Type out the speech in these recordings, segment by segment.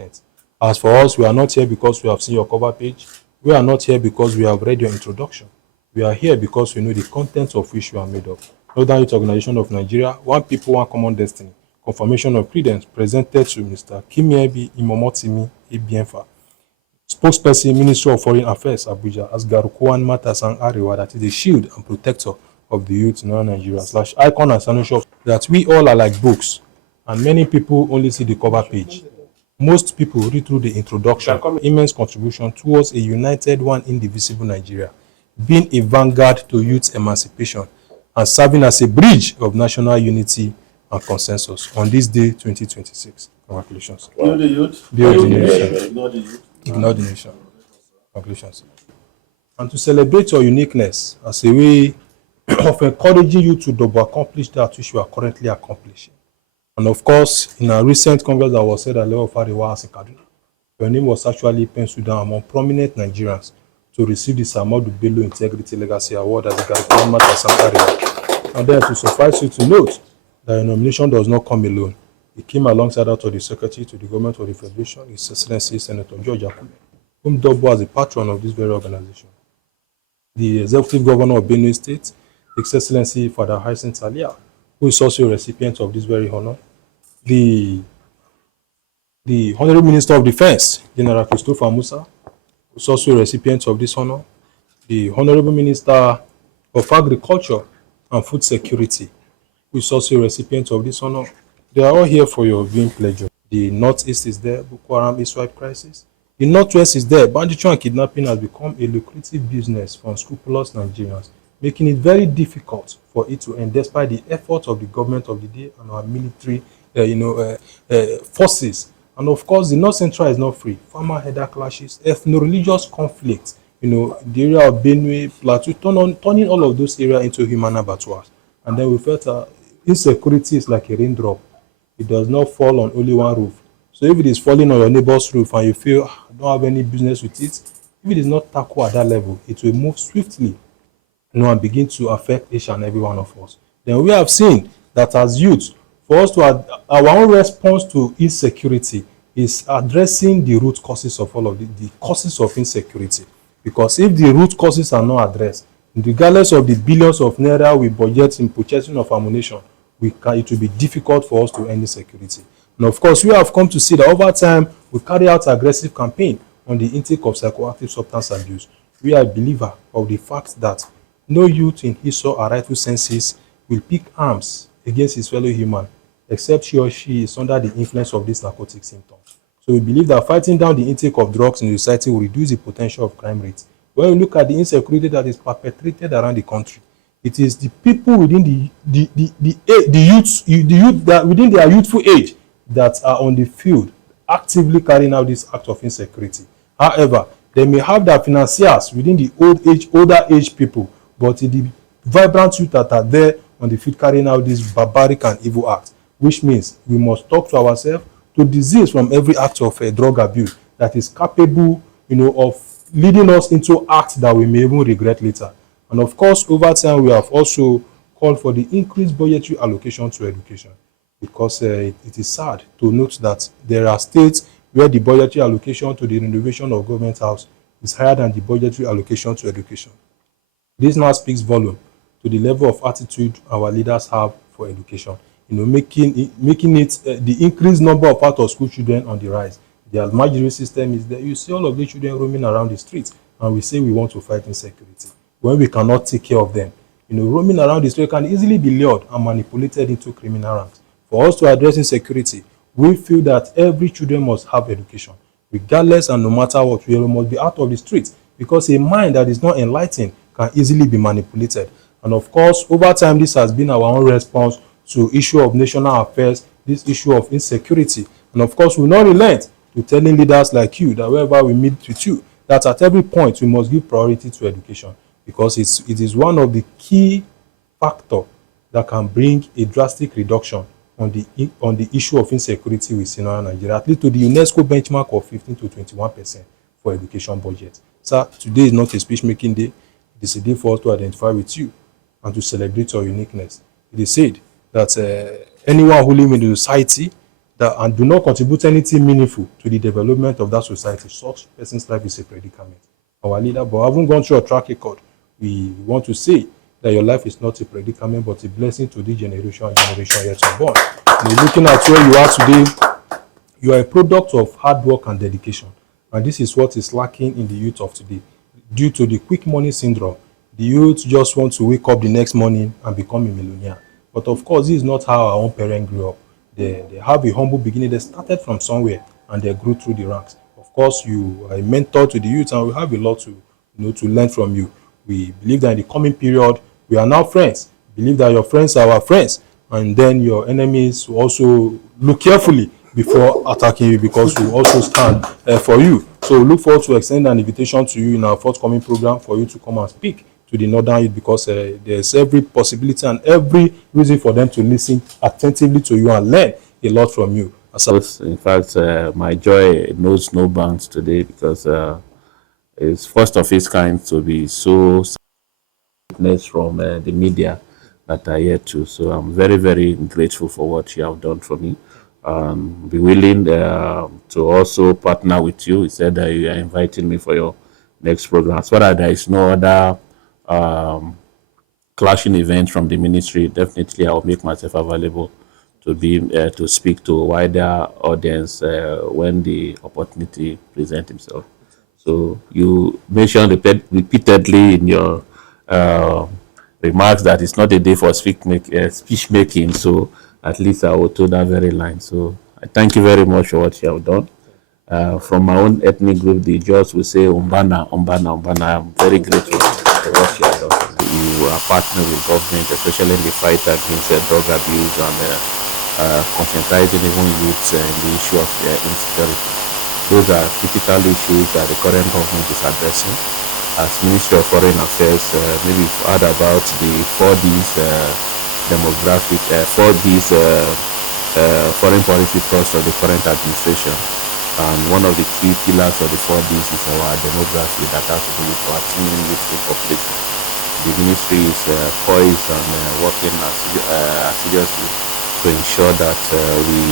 content. As for us, we are not here because we have seen your cover page. We are not here because we have read your introduction. We are here because we know the content of which you are made of. Northern Youth Organization of Nigeria, one people, one common destiny. Confirmation of credence presented to Mr. Kimiebi Ebienfa, spokesperson, Ministry of Foreign Affairs, Abuja, as Garukuan Matasan Arewa, that is the shield and protector of the youth in Nigeria, / icon and signature that we all are like books, and many people only see the cover page. Most people read through the introduction, immense contribution towards a united, one indivisible Nigeria, being a vanguard to youth emancipation and serving as a bridge of national unity and consensus on this day 2026. Congratulations. Build the youth. Build the nation. Ignore the youth. Ignore the nation. Congratulations. And to celebrate your uniqueness as a way of encouraging you to double accomplish that which you are currently accomplishing. And of course, in a recent congress that was said at level of Arewa in Kaduna, your name was actually penciled down among prominent Nigerians to receive the Samadu Bello Integrity Legacy Award at the Garukuan Matasan Arewa. And then to suffice you to note that your nomination does not come alone. It came alongside that of the Secretary to the Government of the Federation, His Excellency Senator George Akume, whom dubbed as the patron of this very organization. The Executive Governor of Benue State, His Excellency Father Hyacinth Alia, who is also a recipient of this very honor. The Honorable Minister of Defense, General Christopher Musa, who is also a recipient of this honor. The Honorable Minister of Agriculture and Food Security, who is also a recipient of this honor. They are all here for your viewing pleasure. The Northeast is there, Boko Haram is wipe crisis. The Northwest is there. Banditry and kidnapping has become a lucrative business for unscrupulous Nigerians, making it very difficult for it to end despite the efforts of the government of the day and our military forces. And of course, the North Central is not free. Farmer header clashes, ethno-religious conflicts, the area of Benue, Plateau, turning all of those areas into human abattoirs. And then we felt insecurity is like a raindrop. It does not fall on only one roof. So if it is falling on your neighbor's roof and you feel, I don't have any business with it, if it is not tackled at that level, it will move swiftly and begin to affect each and every one of us. Then we have seen that as youth, for us to our own response to insecurity is addressing the root causes of all of the causes of insecurity. Because if the root causes are not addressed, regardless of the billions of naira we budget in purchasing of ammunition, it will be difficult for us to end insecurity. And of course, we have come to see that over time, we carry out aggressive campaign on the intake of psychoactive substance abuse. We are a believer of the fact that no youth in his or her rightful senses will pick arms against his fellow human, except he or she is under the influence of these narcotic symptoms. So we believe that fighting down the intake of drugs in the society will reduce the potential of crime rates. When we look at the insecurity that is perpetrated around the country, it is the people within the youth that within their youthful age that are on the field actively carrying out this act of insecurity. However, they may have their financiers within the older age people, but the vibrant youth that are there on the field carrying out this barbaric and evil act, which means we must talk to ourselves to desist from every act of drug abuse that is capable, of leading us into acts that we may even regret later. And of course, over time, we have also called for the increased budgetary allocation to education, because it is sad to note that there are states where the budgetary allocation to the renovation of government house is higher than the budgetary allocation to education. This now speaks volume to the level of attitude our leaders have for education, making it the increased number of out-of-school children on the rise. The Almajiri system is there. You see all of these children roaming around the streets, and we say we want to fight insecurity when we cannot take care of them. Roaming around the street can easily be lured and manipulated into criminal ranks. For us to address insecurity, we feel that every children must have education, regardless and no matter what. We must be out of the streets, because a mind that is not enlightened can easily be manipulated. And of course, over time, this has been our own response to issue of national affairs, this issue of insecurity. And of course, we will not relent to telling leaders like you that wherever we meet with you, that at every point we must give priority to education, because it is one of the key factors that can bring a drastic reduction on the issue of insecurity we see now in Nigeria, at least to the UNESCO benchmark of 15 to 21% for education budget. Sir, today is not a speech-making day. It is a day for us to identify with you and to celebrate your uniqueness. It is said that anyone who lives in the society and do not contribute anything meaningful to the development of that society, such person's life is a predicament. Our leader, but having gone through a track record, we want to say that your life is not a predicament, but a blessing to the generation and generation yet unborn. Looking at where you are today, you are a product of hard work and dedication. And this is what is lacking in the youth of today. Due to the quick money syndrome, the youth just want to wake up the next morning and become a millionaire. But of course, this is not how our own parents grew up. They have a humble beginning. They started from somewhere and they grew through the ranks. Of course, you are a mentor to the youth and we have a lot to to learn from you. We believe that in the coming period, we are now friends. Believe that your friends are our friends, and then your enemies will also look carefully before attacking you because we also stand for you. So we look forward to extend an invitation to you in our forthcoming program for you to come and speak to the Northern youth because there's every possibility and every reason for them to listen attentively to you and learn a lot from you. In fact, my joy knows no bounds today because it's first of its kind to be so witness from the media that are here too. So I'm very, very grateful for what you have done for me. Be willing to also partner with you. He said that you are inviting me for your next program. As far as there is no other clashing event from the ministry, definitely I will make myself available to be to speak to a wider audience when the opportunity presents itself. So you mentioned repeatedly in your remarks that it's not a day for speech making. So at least I will toe that very line. So I thank you very much for what you have done. From my own ethnic group, the Ijaws will say Umbana, Umbana, Umbana. I'm very grateful for what you have done. You are partnering with government, especially in the fight against drug abuse and conscientizing even youths in the issue of insecurity. Those are critical issues that the current government is addressing. As Ministry of Foreign Affairs, maybe you've heard about the 4Ds demographic, 4Ds foreign policy thrust of the current administration. And one of the key pillars of the 4Ds is our demography that has to do with our teen youthful population. The ministry is poised and working seriously to ensure that we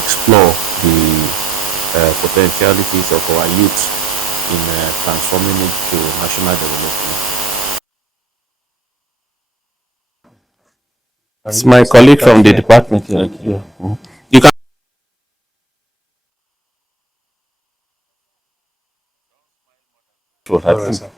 explore the potentialities of our youth in transforming it to national development. It's my colleague from the department. You can. All right, sir.